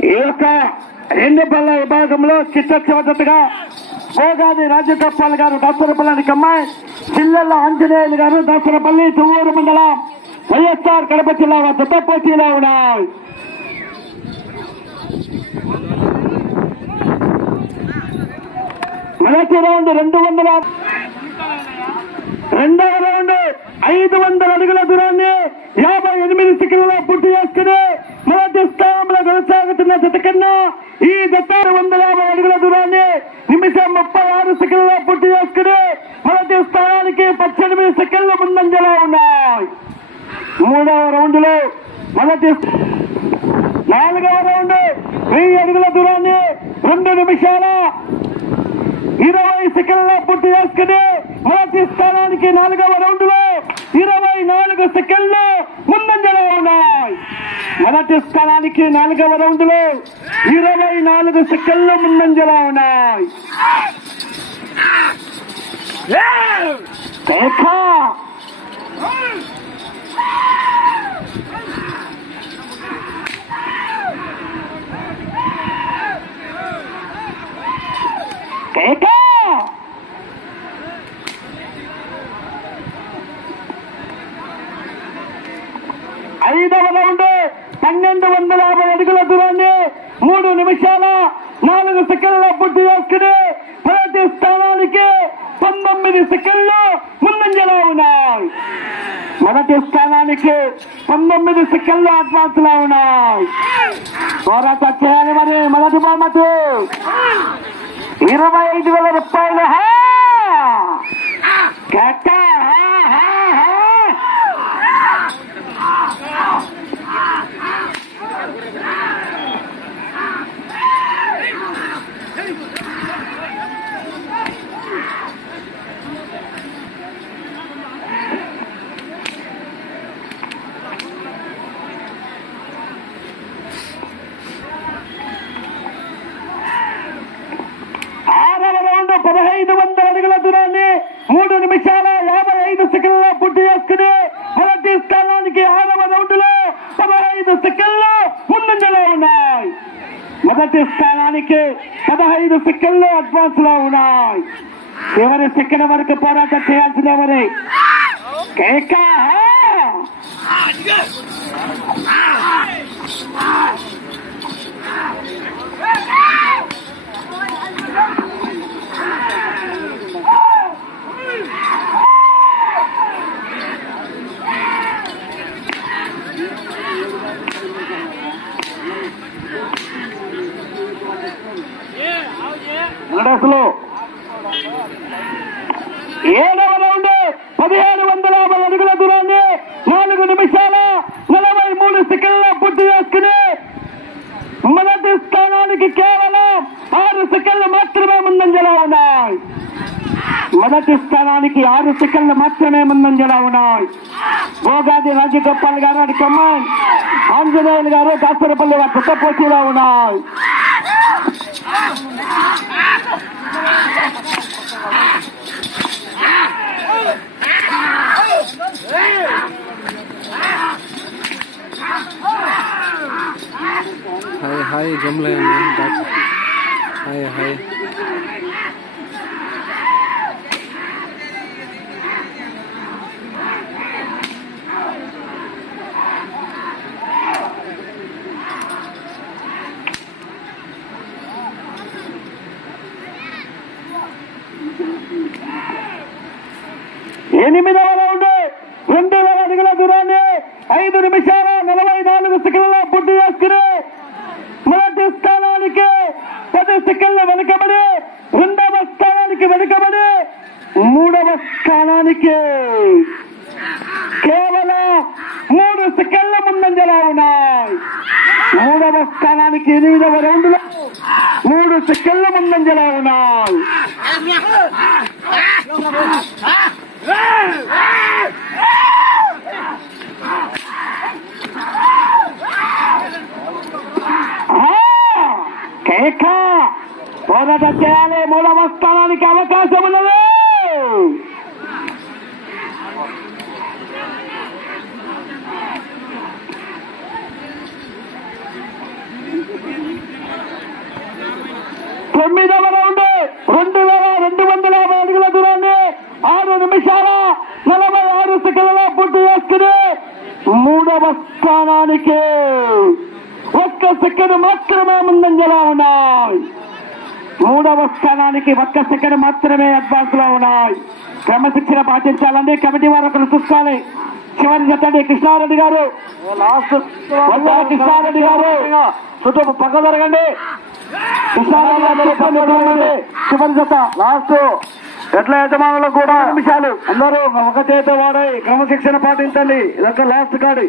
ఈ యొక్క రెండు పళ్ళ విభాగంలో చిట్ట చివతగా భోగాది రాజగోపాల్ గారు దాసరపల్లి అమ్మాయి చిల్లెల్ల ఆంజనేయులు గారు దాసరపల్లి తువ్వూరు మండలం వైఎస్ఆర్ కడప జిల్లా వద్ద పోటీలో ఉన్నాయి. మొదటి రౌండ్ రెండు వందల రెండవ రౌండ్ ఐదు వందల అడుగుల దూరాన్ని యాభై ఎనిమిది సెకండ్లలో పూర్తి చేసుకుని మొదటి స్థానంలో కొనసాగుతున్న జత కన్నా ఈ జత వందల యాభై అడుగుల దూరాన్ని నిమిషం ముప్పై ఆరు సెకండ్లలో పూర్తి చేసుకుని మొదటి స్థానానికి పద్దెనిమిది సెకండ్ల ముందంజలో ఉన్నాయి. మూడవ రౌండ్లో మొదటి నాలుగవ రౌండ్ వెయ్యి అడుగుల దూరాన్ని రెండు నిమిషాల ఇరవై సెకండ్ల పూర్తి చేసుకుని మొదటి స్థానానికి నాలుగవ రౌండ్లో ఇరవై నాలుగు సెకండ్లు ముందంజలో ఉన్నాయి. మొదటి స్థానానికి నాలుగవ రౌండ్లో ఇరవై నాలుగు సెకండ్లు ముందంజలో ఉన్నాయి కేకా ఐదవ రౌండ్ పన్నెండు వందల యాభై అడుగుల దూరాన్ని మూడు నిమిషాల నాలుగు సెకండ్ల పూర్తి చేసుకుని మొదటి స్థానానికి పంతొమ్మిది సెకండ్లు ముందంజలో ఉన్నాయి మొదటి స్థానానికి పంతొమ్మిది సెకండ్లు అడ్వాన్స్లో ఉన్నాయి పోరాటం చేయాలి మరి మొదటి బహుమతి ఇరవై ఐదు వేల రూపాయలు హా! కేక! హా, హా, హా! ఆరవ రౌండ్ పదహైదు వందల అడుగుల దూరాన్ని మూడు నిమిషాల యాభై ఐదు సెకండ్ల పూర్తి చేసుకుని మొదటి స్థానానికి ఆరవ రౌండ్లో పదహైదు సెకండ్లు ముందంజలో ఉన్నాయి. మొదటి స్థానానికి పదహైదు సెకండ్లు అడ్వాన్స్లో ఉన్నాయి. ఎవరి సెకండ్ వరకు పోరాటం చేయాల్సిందే మరి. కేకా నడసలో ఏడవ రౌండ్ పదిహేడు వందల యాభై అడుగుల దూరాన్ని నాలుగు నిమిషాల నలభై మూడు సెకండ్ల పూర్తి చేసుకుని మొదటి స్థానానికి కేవలం ఆరు సెకండ్లు మాత్రమే ముందంజలో ఉన్నాయి. మొదటి స్థానానికి ఆరు సెకండ్లు మాత్రమే ముందంజలో ఉన్నాయి. భోగాది రాజగోపాల్ గారు అడి కమాన్. ఆంజనేయులు గారు దాసరపల్లి వారి కొత్త పోటీలో ఉన్నాయి. ஹாய் ஹாய் ஜம்லயன் ஹாய் ஹாய் ఎనిమిదవ రౌండ్ రెండు వేల అడుగుల దూరాన్ని ఐదు నిమిషాల నలభై నాలుగు సెకండ్ల పూర్తి చేస్తున్నాయి మొదటి స్థానానికి పది సెకండ్ల వెనుకబడి రెండవ స్థానానికి వెనుకబడి మూడవ స్థానానికి కేవలం మూడు సెకండ్ల ముందంజలో ఉన్నాయి మూడవ స్థానానికి ఎనిమిదవ రౌండ్లో మూడు సెకండ్ల ముందంజలో ఉన్నాయి చేయాలి మూడవ అవకాశం ఉన్నది. తొమ్మిదవ రౌండ్ రెండు వేల రెండు వందల యాభై అడుగుల దూరాన్ని ఆరు నిమిషాల నలభై ఆరు సెకండ్ల పూర్తి చేసుకుని మూడవ స్థానానికి ఒక్క సెకండ్ మాత్రమే ముందంజలా ఉన్నాయి. మూడవ స్థానానికి ఒక్క సెకండ్ మాత్రమే అడ్వాన్స్లో ఉన్నాయి. క్రమశిక్షణ పాటించాలండి. కమిటీ వారు ఒకరు చూసుకోవాలి. చివరి చెప్పండి కృష్ణారెడ్డి గారు. లాస్ట్ కృష్ణారెడ్డి గారు. చుట్టూ పక్క జరగండి. చివరి జత లాస్ట్ ఎట్ల యజమానులకు కూడా నిమిషాలు. అందరూ ఒక చేత వాడాయి క్రమశిక్షణ పాటించండి. ఇదొక లాస్ట్ కాడి